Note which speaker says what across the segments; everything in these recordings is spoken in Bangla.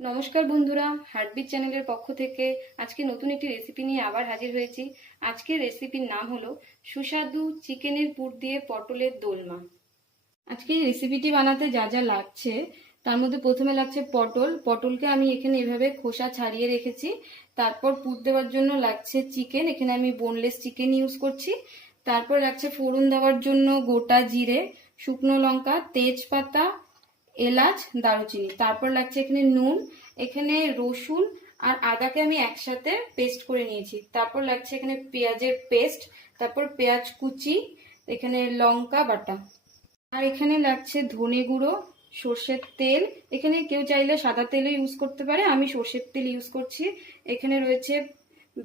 Speaker 1: নমস্কার বন্ধুরা হার্টবিট চ্যানেলের পক্ষ থেকে আজকে নতুন একটি রেসিপি নিয়ে আবার হাজির হয়েছি। আজকের রেসিপির নাম হলো সুস্বাদু চিকেনের পুর দিয়ে পটলের দোলমা। আজকে এই রেসিপিটি বানাতে যা যা লাগছে, তার মধ্যে প্রথমে লাগছে পটল। পটলকে আমি এখানে এভাবে খোসা ছাড়িয়ে রেখেছি। তারপর পুর দেওয়ার জন্য লাগছে চিকেন এখানে আমি বোনলেস চিকেন ইউজ করছি। তারপর লাগছে ফোড়ন দেওয়ার জন্য গোটা জিরে, শুকনো লঙ্কা, তেজপাতা এলাচ, দারুচিনি। তারপর লাগছে এখানে নুন, এখানে রসুন আর আদাকে আমি একসাথে পেস্ট করে নিয়েছি। তারপর লাগছে এখানে পেঁয়াজের পেস্ট তারপর পেঁয়াজ কুচি, এখানে লঙ্কা বাটা। আর এখানে লাগছে ধনে গুঁড়ো, সর্ষের তেল। এখানে কেউ চাইলে সাদা তেলও ইউজ করতে পারে, আমি সর্ষের তেল ইউজ করছি। এখানে রয়েছে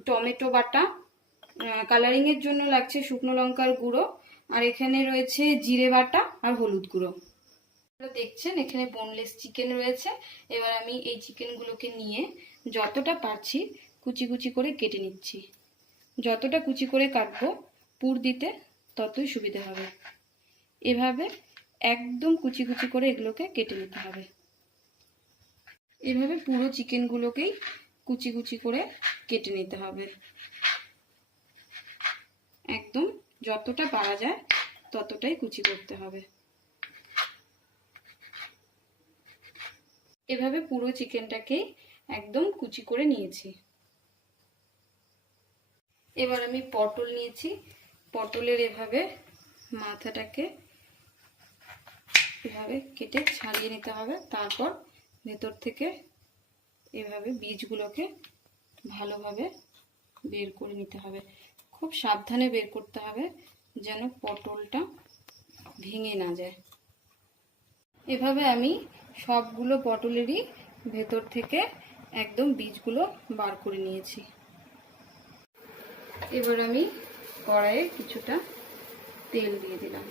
Speaker 1: টমেটো বাটা। কালারিং এর জন্য লাগছে শুকনো লঙ্কার গুঁড়ো। আর এখানে রয়েছে জিরে বাটা আর হলুদ গুঁড়ো। দেখছেন, এখানে বোনলেস চিকেন রয়েছে। এবার আমি এই চিকেনগুলোকে নিয়ে যতটা পারছি কুচি কুচি করে কেটে নিচ্ছি। যতটা কুচি করে কাটবো, পুর দিতে ততই সুবিধা হবে। এভাবে একদম কুচি কুচি করে এগুলোকে কেটে নিতে হবে। এভাবে পুরো চিকেনগুলোকেই কুচি কুচি করে কেটে নিতে হবে। একদম যতটা পারা যায়, ততটাই কুচি করতে হবে। এভাবে পুরো চিকেনটাকে একদম কুচি করে নিয়েছি। এবার আমি পটল নিয়েছি। পটলের এভাবে মাথাটাকে এভাবে কেটে ছাড়িয়ে নিতে হবে। তারপর ভেতর থেকে এভাবে বীজগুলোকে ভালোভাবে বের করে নিতে হবে। খুব সাবধানে বের করতে হবে যেন পটলটা ভেঙে না যায়। এভাবে আমি সবগুলো পটলেরই ভেতর থেকে একদম বীজগুলো বার করে নিয়েছি। এবার আমি কড়াইয়ে কিছুটা তেল দিয়ে দিলাম।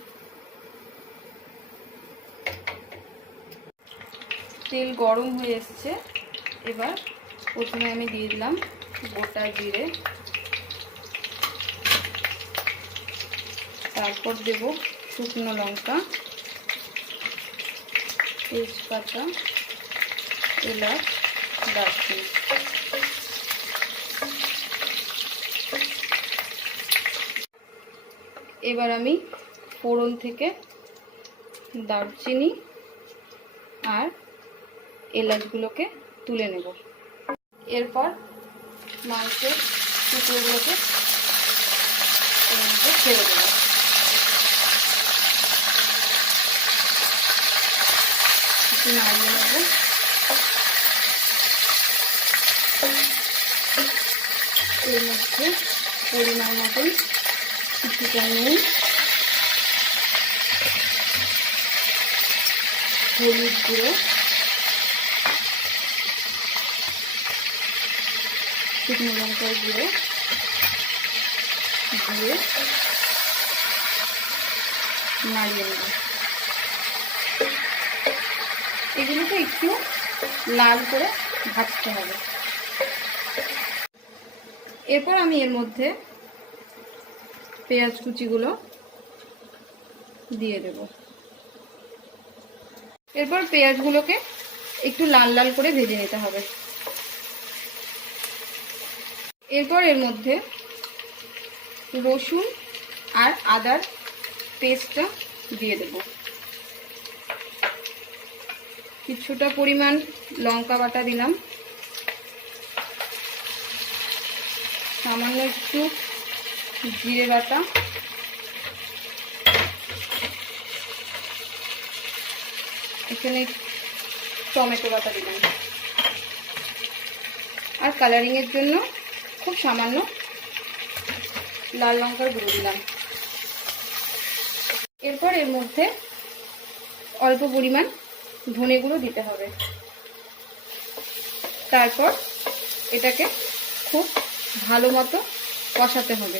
Speaker 1: তেল গরম হয়ে এসছে। এবার প্রথমে আমি দিয়ে দিলাম গোটা জিরে। তারপর দেব শুকনো লঙ্কা। তেজপাতা, এলাচ, দারচিনি। এবার আমি ফোড়ন থেকে দারচিনি আর এলাচগুলোকে তুলে নেব। এরপর মাংসের টুকরোগুলোকে ছেড়ে দেবো। একটু নাড়িয়ে নেব। এর মধ্যে পরিমাণ মতন কিছুটা নুন, হলুদ গুঁড়ো, শুকনো লঙ্কার গুঁড়ো দিয়ে নাড়িয়ে নেব। এগুলোকে একটু লাল করে ভাজতে হবে। এরপর আমি এর মধ্যে পেঁয়াজ কুচিগুলো দিয়ে দেব। এরপর পেঁয়াজগুলোকে একটু লাল লাল করে ভেজে নিতে হবে। এরপর এর মধ্যে রসুন আর আদার পেস্টটা দিয়ে দেব। কিছুটা পরিমাণ লঙ্কা বাটা দিলাম। সামান্য একটু জিরে বাটা। এখানে টমেটো বাটা দিলাম। আর কালারিং এর জন্য খুব সামান্য লাল লঙ্কার গুঁড়ো দিলাম। এরপর এর মধ্যে অল্প পরিমাণ ধনে গুঁড়ো দিতে হবে। তারপর এটাকে খুব ভালো মতো কষাতে হবে।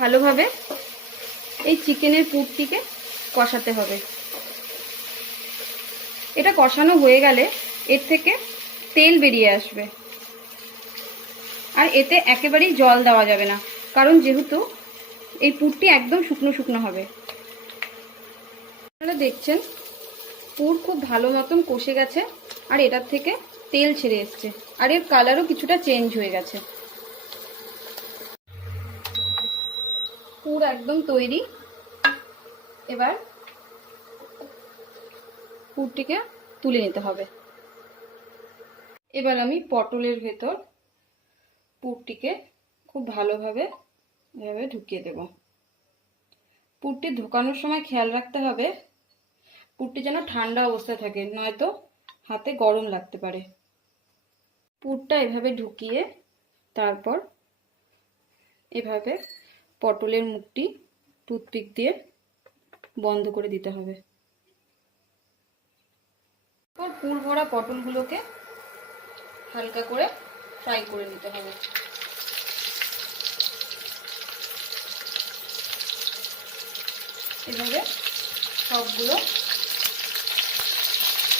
Speaker 1: ভালোভাবে এই চিকেনের পুরটিকে কষাতে হবে। এটা কষানো হয়ে গেলে এর থেকে তেল বেরিয়ে আসবে। আর এতে একেবারেই জল দেওয়া যাবে না, কারণ যেহেতু এই পুরটি একদম শুকনো শুকনো হবে। আপনারা দেখছেন পুর খুব ভালো মতন কষে গেছে, আর এটার থেকে তেল ছেড়ে এসছে। আর এর কালারও কিছুটা চেঞ্জ হয়ে গেছে। পুর একদম তৈরি। এবার পুরটিকে তুলে নিতে হবে। এবার আমি পটলের ভেতর পুরটিকে খুব ভালোভাবে এভাবে ঢুকিয়ে দেব। পুরটি ঢোকানোর সময় খেয়াল রাখতে হবে পুরটি যেন ঠান্ডা অবস্থায় থাকে, নয়তো হাতে গরম লাগতে পারে। পুরটা এভাবে ঢুকিয়ে তারপর এভাবে পটলের মুখটি টুথপিক দিয়ে বন্ধ করে দিতে হবে। তারপর পুর ভরা পটলগুলোকে হালকা করে ফ্রাই করে নিতে হবে। এভাবে সবগুলো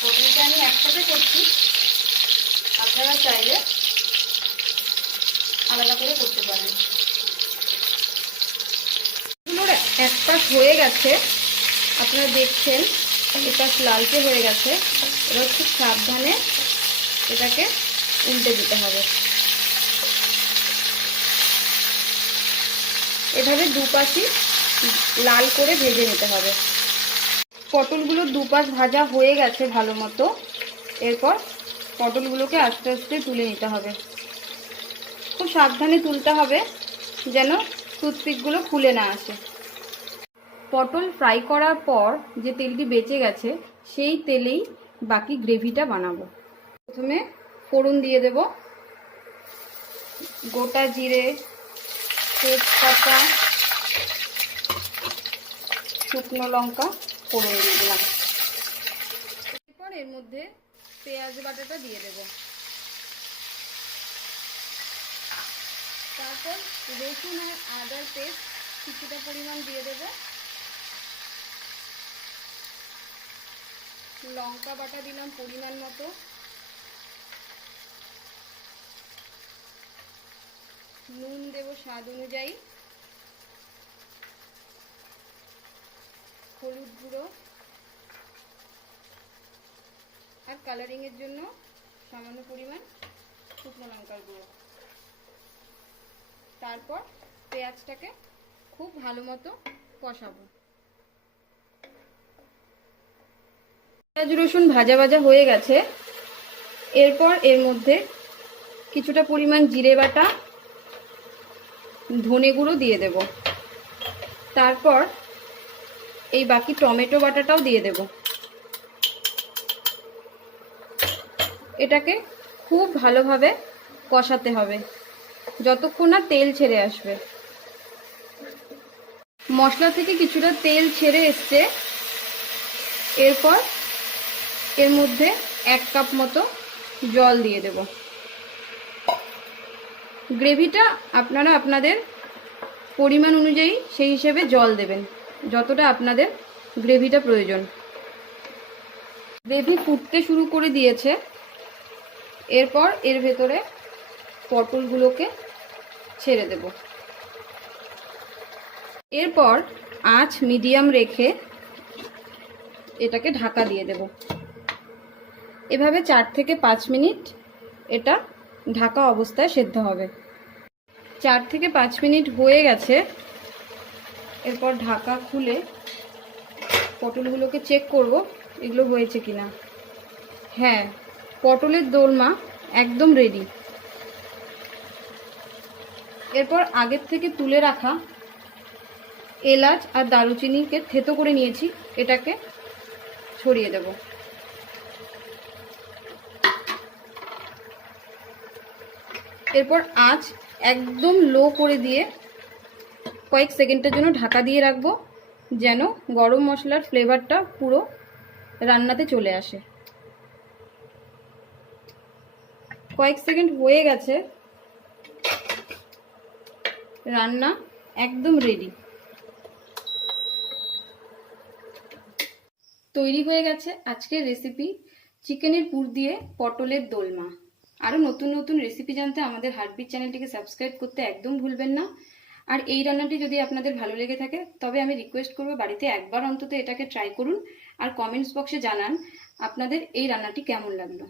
Speaker 1: পটলটা আমি একসাথে করছি। আপনারা চাইলে আলাদা করে করতে পারেন। এক পাশ হয়ে গেছে। আপনারা দেখছেন এ পাশ লালচে হয়ে গেছে। এবার খুব সাবধানে এটাকে উল্টে দিতে হবে। এভাবে দুপাশই লাল করে ভেজে নিতে হবে। পটলগুলো দুপাশ ভাজা হয়ে গেছে ভালো মতো। এরপর পটলগুলোকে আস্তে আস্তে তুলে নিতে হবে। খুব সাবধানে তুলতে হবে যেন টুথপিকগুলো খুলে না আসে। পটল ফ্রাই করার পর যে তেলটি বেঁচে গেছে, সেই তেলেই বাকি গ্রেভিটা বানাবো। প্রথমে ফোড়ন দিয়ে দেব। গোটা জিরে, তেজপাতা, শুকনো লঙ্কা ফোড়ন দিয়ে দিলাম এরপর এর মধ্যে পেঁয়াজ বাটাটা দিয়ে দেব। তারপর রসুন আর আদার পেস্ট কিছুটা পরিমাণ দিয়ে দেব। লঙ্কা বাটা দিলাম পরিমাণ মতো। নুন দেব স্বাদ অনুযায়ী। হলুদ গুঁড়ো আর কালারিং এর জন্য সামান্য পরিমাণ শুকনো লঙ্কার গুঁড়ো। তারপর পেঁয়াজটাকে খুব ভালো মতো কষাবো। পেঁয়াজ, রসুন ভাজা ভাজা হয়ে গেছে। এরপর এর মধ্যে কিছুটা পরিমাণ জিরে বাটা, ধনে গুঁড়ো দিয়ে দেব। তারপর এই বাকি টমেটো বাটাটাও দিয়ে দেব। এটাকে খুব ভালোভাবে কষাতে হবে। যতক্ষণ না তেল ছেড়ে আসবে। মশলা থেকে কিছুটা তেল ছেড়ে এসছে। এরপর এর মধ্যে এক কাপ মতো জল দিয়ে দেব। গ্রেভিটা আপনারা আপনাদের পরিমাণ অনুযায়ী সেই হিসেবে জল দেবেন। যতটা আপনাদের গ্রেভিটা প্রয়োজন। গ্রেভি ফুটতে শুরু করে দিয়েছে। এরপর এর ভেতরে পটলগুলোকে ছেড়ে দেব। এরপর আঁচ মিডিয়াম রেখে এটাকে ঢাকা দিয়ে দেব। এভাবে চার থেকে পাঁচ মিনিট এটা ঢাকা অবস্থায় সেদ্ধ হবে। চার থেকে পাঁচ মিনিট হয়ে গেছে। এরপর ঢাকা খুলে পটলগুলোকে চেক করব, এগুলো হয়েছে কিনা। হ্যাঁ পটলের দোলমা একদম রেডি এরপর আগের থেকে তুলে রাখা এলাচ আর দারুচিনিকে থেতো করে নিয়েছি, এটাকে ছড়িয়ে দেব। এরপর আঁচ একদম লো করে দিয়ে কয়েক সেকেন্ডের জন্য ঢাকা দিয়ে রাখব, যেন গরম মশলার ফ্লেভারটা পুরো রান্নাতে চলে আসে। কয়েক সেকেন্ড হয়ে গেছে। রান্না একদম রেডি তৈরি হয়ে গেছে আজকের রেসিপি চিকেনের পুর দিয়ে পটলের দোলমা। আরও নতুন নতুন রেসিপি জানতে আমাদের হার্টবিট চ্যানেলটিকে সাবস্ক্রাইব করতে একদম ভুলবেন না। আর এই রান্নাটি যদি আপনাদের ভালো লেগে থাকে, তবে আমি রিকোয়েস্ট করব বাড়িতে একবার অন্তত এটাকে ট্রাই করুন আর কমেন্টস বক্সে জানান আপনাদের এই রান্নাটি কেমন লাগল।